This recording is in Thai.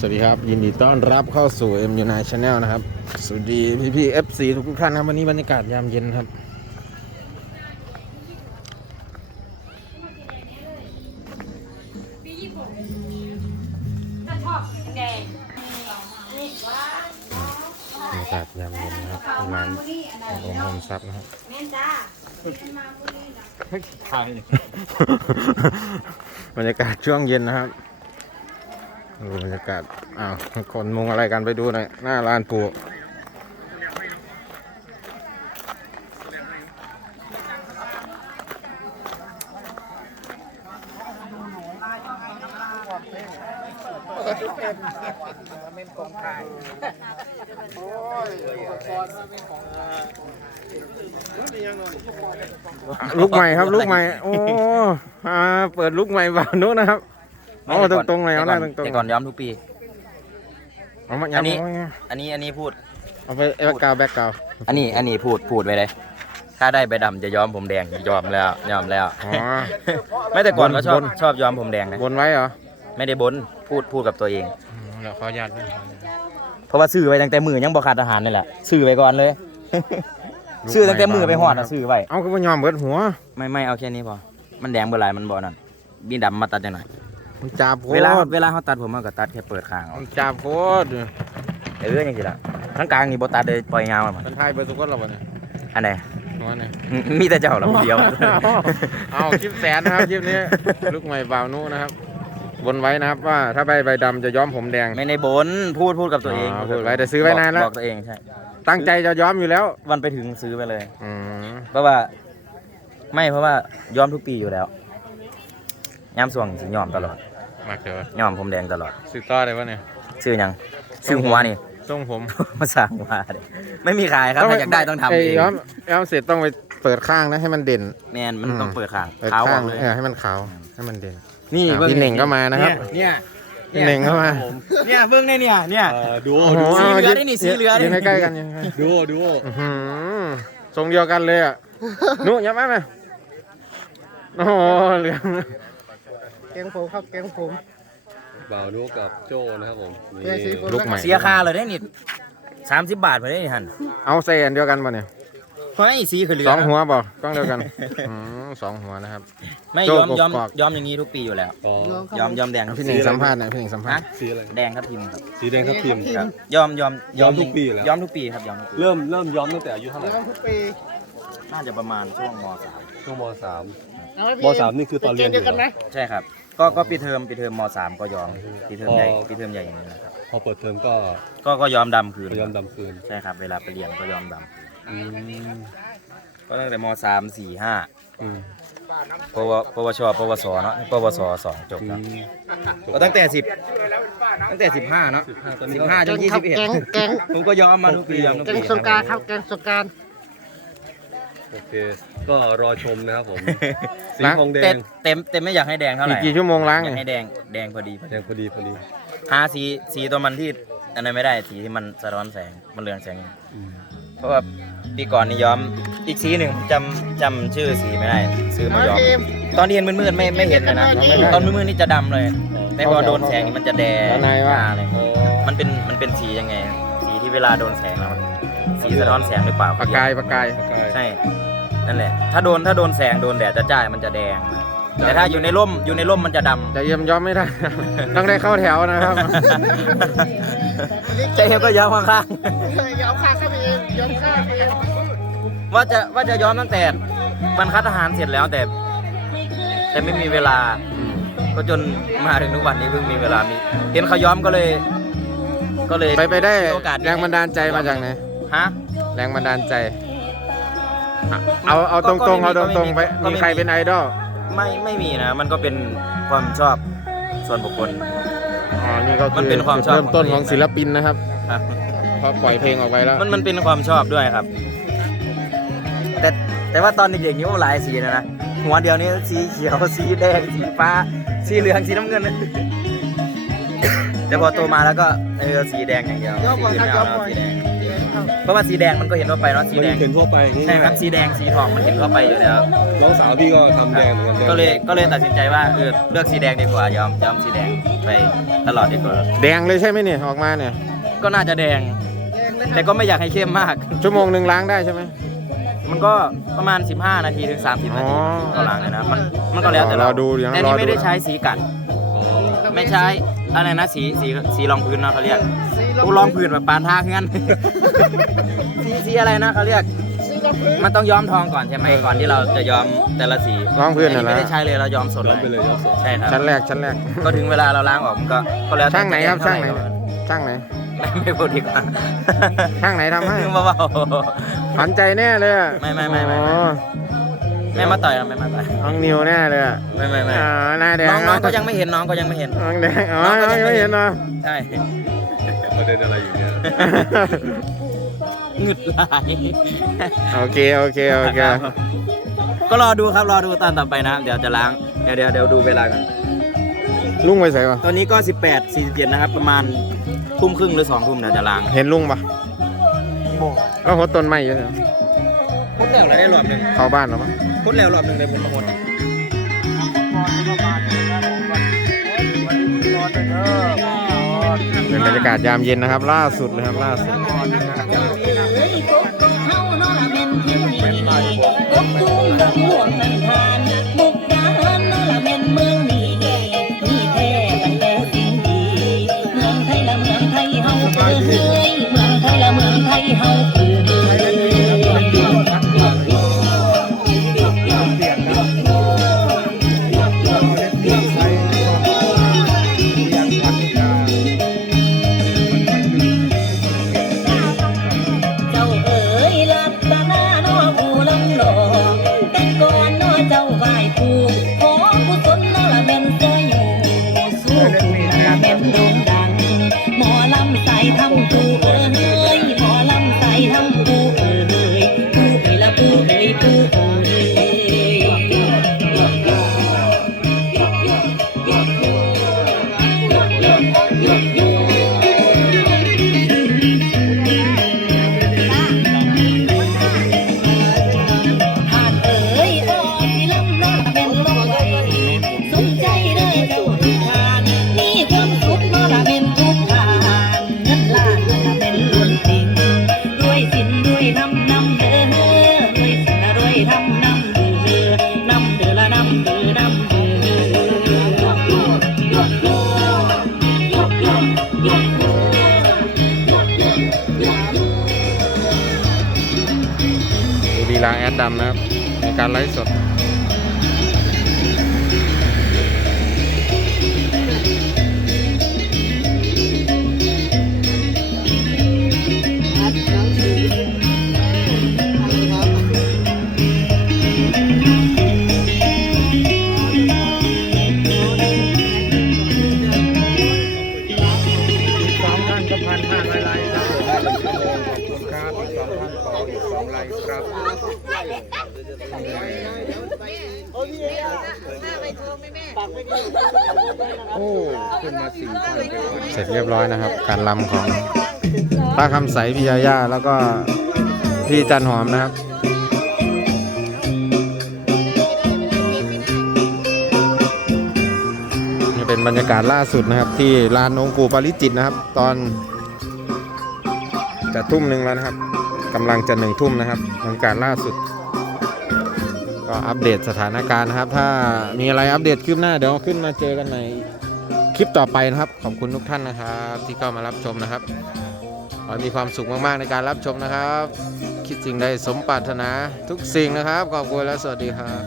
สวัสดีครับ ยินดีต้อนรับเข้าสู่ M U n i Channel นะครับ สวัสดีพี่พี่ FC ทุกๆท่านครับ วันนี้บรรยากาศยามเย็นครับถ้าชอบแดงบรรยากาศยามเย็นนะครับที่ร้านโอมโฮมซับนะครับแม่นจ้าบรรยากาศช่วงเย็นนะครับ ดูบรรยากาศ อ้าว คนมุงอะไรกันไปดูหน่อย หน้าร้านปูลูกใหม่ครับลูกใหม่ โอ้เปิดลูกใหม่บ่าวนุนะครับ เอาตรงตรงๆเลยเอาหน้าตรงตรงแต่ก่อนย้อมทุกปี เอามาอันนี้ ย้ำเอาไว้อันนี้อันนี้พูด เอาไปแบ็กกราวแบ็กกราวอันนี้อันนี้พูดพูดไว้เลย ถ้าได้ใบดำจะย้อมผมแดงยอมแล้วยอมแล้ว อ๋อ ไม่แต่ก่อนก็ชอบบน ชอบย้อมผมแดงนะ บนไว้เหรอไม่ได้บนพูดพูดกับตัวเอง อืมเดี๋ยวขออนุญาตด้วยเพราะว่าซื้อไว้ตั้งแต่มือยังบ่ขาดอาหารนี่แหละซื้อไว้ก่อนเลย ซื้อตั้งแต่มือไปหอดอะซื้อไว้ เอาก็บ่ยอมเบิดหัว ไม่ไม่เอาแค่นี้พอ มันแดงเบอร์ไรมันบ่นั่นบีดำมาตัดจังหน่อย มันจับโพดเวลาเวลาเขาตัดผมมันก็ตัดแค่เปิดข้างเอามันจับโพดเออยังสิล่ะทั้งกลางนี่บ่ตัดเลยปล่อยเงามันมันทายเบิดทุกคนหรอวะเนี่ยอันไหนหัวเนี่ยมีแต่เจ้าละผู้เดียว เอาคลิปแสนนะครับคลิปนี้ลูกใหม่บ่าวนุนะครับ บนไว้นะครับว่าถ้าใบใบดำจะย้อมผมแดง ไม่ในบนพูดพูดกับตัวเองอ๋อพูดไว้แต่ซื้อไว้นานแล้ว บอกตัวเองใช่ ตั้งใจจะย้อมอยู่แล้ววันไปถึงซื้อไปเลย อืมเพราะว่า ไม่เพราะว่าย้อมทุกปีอยู่แล้วย้ำส่วงสิย้อมตลอด มากเถอะย้อมผมแดงตลอด ซื้อต่อเลยวะเนี่ยซื้อหยังซื้อหัวนี่ ทรงผม มาสั่งมาเด้ไม่มีขายครับถ้าอยากได้ต้องทำเองย้อมย้อมเสร็จต้องไปเปิดข้างนะให้มันเด่น แมนมันต้องเปิดข้างเปิดขาวอข้าองกเลย เออให้มันขาวให้มันเด่นนี่อ่าเบิ้งพี่เหน่งก็มานะครับ เนี่ยพี่เหน่งก็มา เนี่ยเบิ้งเนี่ยเนี่ยเนี่ย ดูโอ้โหสีเหลืองยืได้นี่สีเหลืองยืนใกล้ๆกันยืนใกล้ดูดูๆอื้อหือทรงเดียวกันเลยอะ นุยับไหมไหมโอ้โหเหลือง แกงผมครับแกงผม บ่าวดูกับโจ้นะครับผมเพื่อนสี่คนลูกใหม่ เสียค่าเลยได้นี่สามสิบบาทไปได้นี่ฮันเอาใส่อันเดียวกันป่ะเนี่ยเฮ้ยสีคือเหลืสอองงหัวป่ะกล้องเดียวกันอืมสองหัวนะครับ ไม่โจ้ย้อมย้อมกรอกๆย้อมอย่างนี้ทุกปีอยู่แล้ว อ๋อย้อมย้อมแดงทุกพี่หปีนึ่งสัมภาษณ์หนะพี่หนึ่งสัมภาฮะษณ์ สีอะไร แดงครับทีมครับสีแดงทับทิม ครับย้อมย้อมย้อมทุกปีเหรอย้อมทุกปีครับย้อมทุกปีเริ่มเริ่มย้อมตั้งแต่อายุเท่าไหร่ย้อมทุกปีน่าจะประมาณช่วงมสามช่วงมสามเอาไหพี่ มสามนี่คือตอนเรียนเดียวกันไหมใช่ครับ ก็ก็ปีเทอมปีเทอมมสามก็ย้อมปีเทอมใหญ่อ๋อปีเทอมใหญ่อย่างนี้นะครับพอเปิดเทอมก็ก็ก็ย้อมดำคืนไปย้อมดำคืนใช่ครับ เวลาไปเรียนก็ย้อมดอืมำก็ตั้งแต่มสามสี่ห้าอืมปวปวชปวสเนาะปวสสองจบอืแล้วมก็ตั้งแต่สิบตั้งแต่สิบห้าเนาะตอนนี้สิบก็ห้าจแกนงยี่ครัสิบบเอ็ดแกงแกงผมก็ย้อมมาทุกปีย้อมทุกแกงปีสงกรารครับแกงสงกราร โอเค ก็รอชมนะครับผม สีทองแดแต่งเต็มเต็มไม่อยากให้แดงเท่าไหอีกร่กี่ชั่วโมงล้างอยากเนี่ยให้แดงแดงพอดีแดงพอดีพอดีหาสีสีตัวมันที่อันนั้นไม่ได้สีที่มันสะท้อนแสงมันเรืองแสง อืมเพราะว่าปีก่อนนี่ย้อมอีกสีหนึ่งผมจำจำชื่อสีไม่ได้ซื้อมาย้อมทีมตอนที่เห็นมืดๆไม่ไม่เห็นเลยนะไม่ได้ตอนมืดๆนี่จะดำเลย แต่พอโดนแสงนี่มันจะแดงแล้วนายว่า จ้เลยมันเป็นมันเป็นสียังไง สีที่เวลาโดนแสงแล้วมัน สีสะท้อนแสงหรือเปล่าประกายประกาย ใช่นั่นแหละ ถ้าโดนถ้าโดนแสงโดนแดดจะจ้ายมันจะแดง แต่ถ้าอยู่ในร่มอยู่ในร่มมันจะดำจะเยี่ยมย้อมไม่ได้ ต้องได้เข้าแถวนะครับใจเฮก็ย้อมข้างย้อมข้างเข้าไปเองย้อมข้างไปเองๆว่าจะว่าจะย้อมตั้งแต่วันคัดทหารเสร็จแล้วแต่ แต่ไม่มีเวลาก็จนมาถึงทุกวันนี้เพิ่งมีเวลามีเห็นเขาย้อมก็เลย ก็เลยไปไปได้มีโอกาสแรงบันดาลใจมาจากไหน ฮะ แรงบันดาลใจเอาเอาตรงๆเอาตรงๆไปมีใครเป็นไอดอลไม่ไม่มีนะ มันก็เป็นความชอบส่วนบุคคล อ๋อนี่ก็มัคืนอเป็นความชอบจุดเริ่มต้นของตัวเองของ ศิลปินนะครับครับพอปล่อยเพลงออกไปแล้วมันมันเป็นความชอบด้วยครับ แต่แต่ว่าตอนเด็กๆนี่ว่าหลายสีนะนะหัวเดียวนี้สีเขียวสีแดงสีฟ้า สีเหลืองสีน้ำเงิน แต่พอโตมาแล้วก็เออสีแดงอย่างเดียวย้อมบ่อยสีครับอื่นย้อมไม่บ่อยเอาสีแดง เพราะว่าสีแดงมันก็เห็นทั่วไปเนาะสีมันแดงเห็นทั่วไปใช่ครับสีแดงสีทองมันเห็นทั่วไปอยู่แล้ว น้องสาวพี่ก็ทำแดงเหมือนกันก็เลยก็เลยตัดสินใจว่าเออเลือกสีแดงดีกว่ายอมยอมสีแดงคไปตลอดดีกว่าแดงเลยใช่ไหมเนี่ยออกมาเนี่ย ก็น่าจะแดง แต่ก็ไม่อยากให้เข้มมาก ชั่วโมงหนึ่งล้างได้ใช่ไหมมันก็ประมาณ 15 นาทีถึง 30 นาทีอ๋อก็ล้างเลยนะมันมันก็แล้วแต่รอดูเดี๋ยวแต่รอนี่ดูไม่ได้ใช้สีกัด ไม่ใช้อะไรนะสีสีสีรองพื้นเนาะเขาเรียก กูรองพื้นแบบปานทางงั้นสีสีอะไรนะเขาเรียกสีดำพื้นมันต้องย้อมทองก่อนใช่ไหมก่อนที่เราจะย้อมแต่ละสีรองพื้นน่ะอันะ ไม่ได้ใช้เลยเราย้อมสดย้อมไปเลยย้อมสดใช่ครับชั้นแรกชั้นแรก ก็ถึงเวลาเราล้างออกมันก็ก็แล้วแต่ช่างไหนครับจะช่างไหนเท่ร่ช่างไหนไม่ไม่พูดดีกว่าช่างไหนทำให้เบาฝันใจแน่เลยอะไม่ไม่ไม่ไม่อ๋อๆไม่มาต่อยอะไม่มาต่อยน้องนิวแน่เลยอะไม่ไม่ไม่อ๋อหน้าแดงน้องน้องก็ยังไม่เห็นน้องก็ยังไม่เห็นน้องแดงอ๋อน้องก็น้องยังยังไม่ไม่เห็เห็นนเนาะใช่ ประเด็นอะไรอยู่เนี่ยหงึดหลายโอเค โอเค โอเค ก็รอดูครับรอดูตอนต่อไปนะ เดี๋ยวจะล้าง เดี๋ยวเดี๋ยวเดี๋ยวดูเวลากัน ลุงไปใส่ปะตอนนี้ก็ 18 47นะครับ ประมาณทุ่มครึ่งหรือ2ทุ่มเดี๋ยวจะล้างเห็นลุงปะแล้วหดต้นไม้เยอะเหรอพุดแล้วได้รอบหนึ่งเข้าบ้านแล้วปะพุดแล้วรอบหนึ่งเลยผมมาหด เป็นบรรยากาศยามเย็นนะครับ ล่าสุดนะครับล่าสุด ผู้ ลาแอดดำนะครับ ในการไลฟ์สด ค์ครับโอ้ขึ้นมาสี่พันเสร็จเรียบร้อยนะครับ การลำของป้าคำใสพี่ยาย่าแล้วก็พี่จันหอมนะครับนี่เป็นบรรยากาศล่าสุดนะครับ ที่ลานองคูปาริจิตนะครับ ตอนจะทุ่มหนึ่งแล้วนะครับ กำลังจะหนึ่งทุ่มนะครับบรรยากาศล่าสุด ก็อัปเดตสถานการณ์นะครับ ถ้ามีอะไรอัปเดตคืบหน้าเดี๋ยวขึ้นมาเจอกันในคลิปต่อไปนะครับ ขอบคุณทุกท่านนะครับ ที่เข้ามารับชมนะครับขอให้มีความสุขมากๆในการรับชมนะครับ คิดสิ่งใดสมปรารถนาทุกสิ่งนะครับ ขอบคุณและสวัสดีครับ